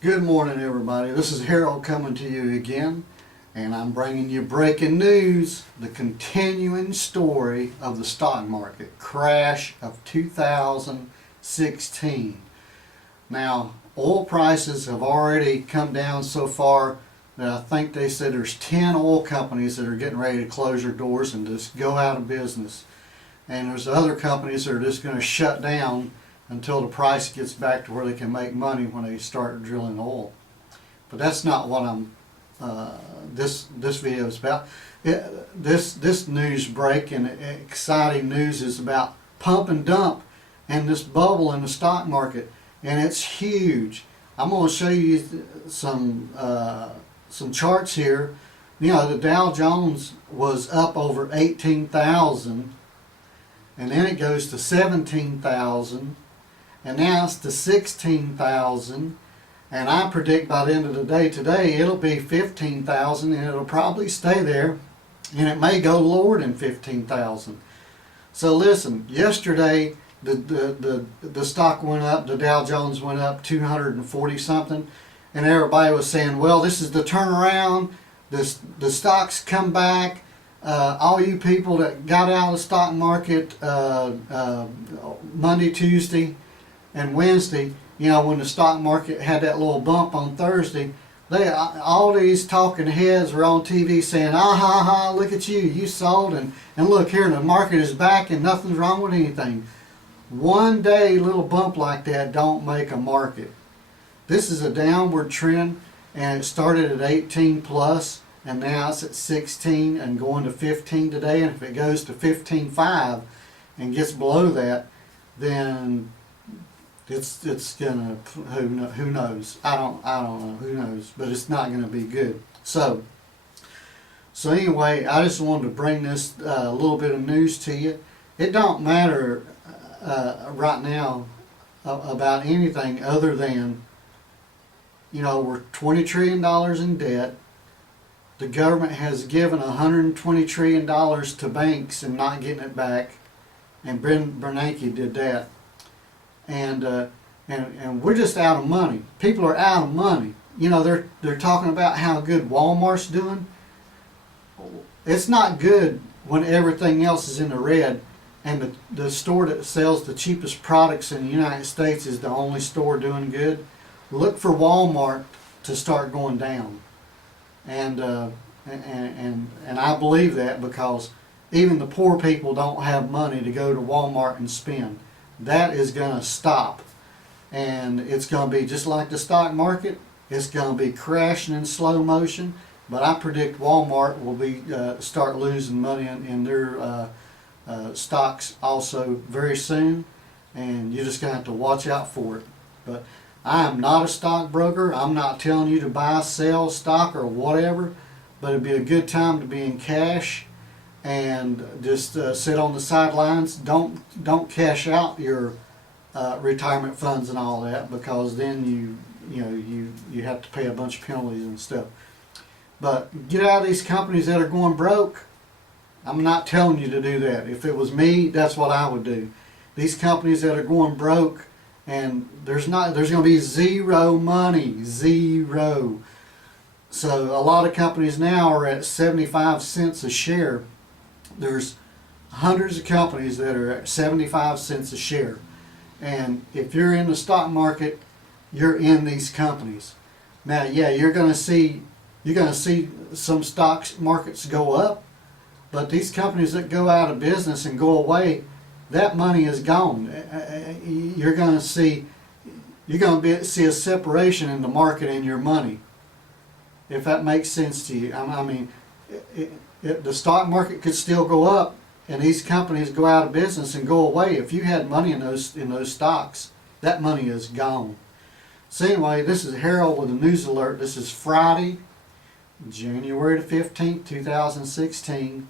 Good morning, everybody. This is Harold coming to you again, and I'm bringing you breaking news, the continuing story of the stock market crash of 2016. Now, oil prices have already come down so far that I think they said there's 10 oil companies that are getting ready to close their doors and just go out of business. And there's other companies that are just going to shut down until the price gets back to where they can make money when they start drilling oil. But that's not what this video is about. This news break and exciting news is about pump and dump and this bubble in the stock market, and it's huge. I'm going to show you some charts here. You know, the Dow Jones was up over 18,000, and then it goes to 17,000. And now it's to 16,000, and I predict by the end of the day today it'll be 15,000, and it'll probably stay there, and it may go lower than 15,000. So listen, yesterday the stock went up, the Dow Jones went up 240 something, and everybody was saying, well, this is the turnaround, the stocks come back. All you people that got out of the stock market Monday, Tuesday, and Wednesday, you know, when the stock market had that little bump on Thursday, all these talking heads were on TV saying, ah ha ha, look at you, you sold, and look here, the market is back and nothing's wrong with anything. One day little bump like that don't make a market. This is a downward trend, and it started at 18 plus, and now it's at 16 and going to 15 today, and if it goes to 15.5 and gets below that, then it's gonna, who knows? I don't know, who knows? But it's not gonna be good. So anyway, I just wanted to bring this little bit of news to you. It don't matter right now about anything other than, you know, we're $20 trillion in debt. The government has given $120 trillion to banks and not getting it back, and Bernanke did that. And we're just out of money. People are out of money. You know, they're talking about how good Wal-Mart's doing. It's not good when everything else is in the red, and the store that sells the cheapest products in the United States is the only store doing good. Look for Wal-Mart to start going down. And I believe that because even the poor people don't have money to go to Walmart and spend. That is going to stop, and it's going to be just like the stock market. It's going to be crashing in slow motion, but I predict Walmart will be start losing money in their stocks also very soon, and you're just going to have to watch out for it. But I am not a stockbroker. I'm not telling you to buy, sell stock or whatever, but it'd be a good time to be in cash and just sit on the sidelines. Don't cash out your retirement funds and all that, because then you have to pay a bunch of penalties and stuff. But get out of these companies that are going broke. I'm not telling you to do that. If it was me, that's what I would do. These companies that are going broke, and there's going to be zero money, zero. So a lot of companies now are at 75 cents a share. There's hundreds of companies that are at 75 cents a share. And if you're in the stock market, you're in these companies. Now, yeah, you're going to see some stock markets go up, but these companies that go out of business and go away, that money is gone. You're going to see a separation in the market and your money, if that makes sense to you. I mean, the stock market could still go up, and these companies go out of business and go away. If you had money in those stocks, that money is gone. So anyway, this is Harold with a news alert. This is Friday, January the 15th, 2016,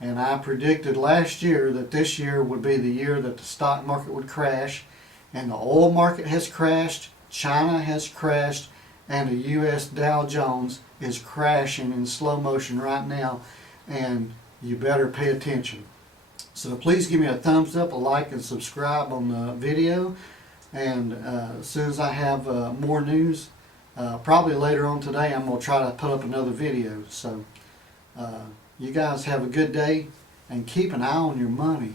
and I predicted last year that this year would be the year that the stock market would crash, and the oil market has crashed, China has crashed, and the U.S. Dow Jones is crashing in slow motion right now, and you better pay attention. So please give me a thumbs up, a like, and subscribe on the video. And as soon as I have more news, Probably later on today I'm going to try to put up another video. So you guys have a good day and keep an eye on your money.